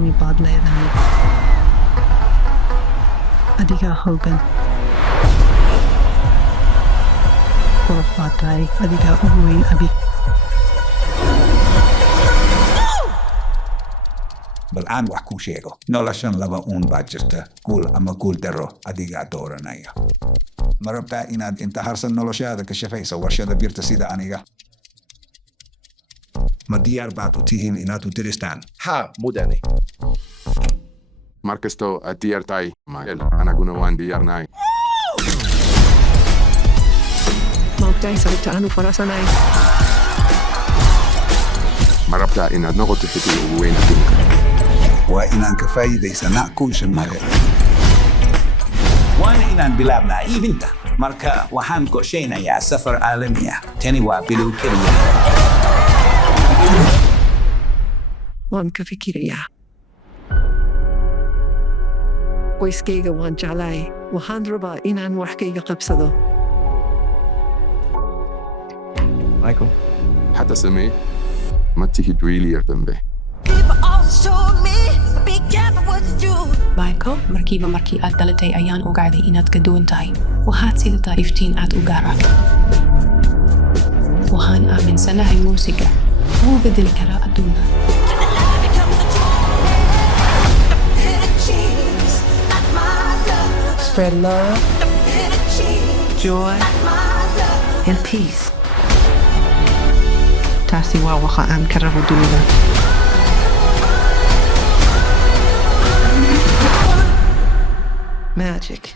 ni badledan. Adiga Hogan. Fatay, adiga uwing abi. بالآن وحكو شيغو نولاشن لبا اون باجرتا قول اما قول درو اديغا دورا نايا مربتا إناد انت هرسن نولاشادا كشفيسا ورشادا بيرتا سيدا انيغا ما ديار باتو تيهين إناتو تريستان Ha, mudani. Markesto a tier tai, mael, anagunawan diar nai. Maugtay sa anu farasanay. Marabta inad no gotifiti uwena dinka. وإنان كفايدة يسنع كل شمال وأنا إنان بلابنا إيفنتا مركا وحان كوشينا يا سفر عالمية تاني وابلو كريا Wan kafikiriya. Waiskega wan jalay. Wahandraba inan wahkega qibsado. Michael. حتى سمي ما تيجي دويلي يرتم به. Michael, markiiba markii aad dhalatay ayaan ogaaday inaad ka duwan tahay. Waxaad sidataa iftiin aad u gaar ah. Waxaan aaminsanahay muusiga wuu bedeli karaa adduunka. Spread love, joy, and peace. Taasi waa waxa aan ka rabo dunida. Magic.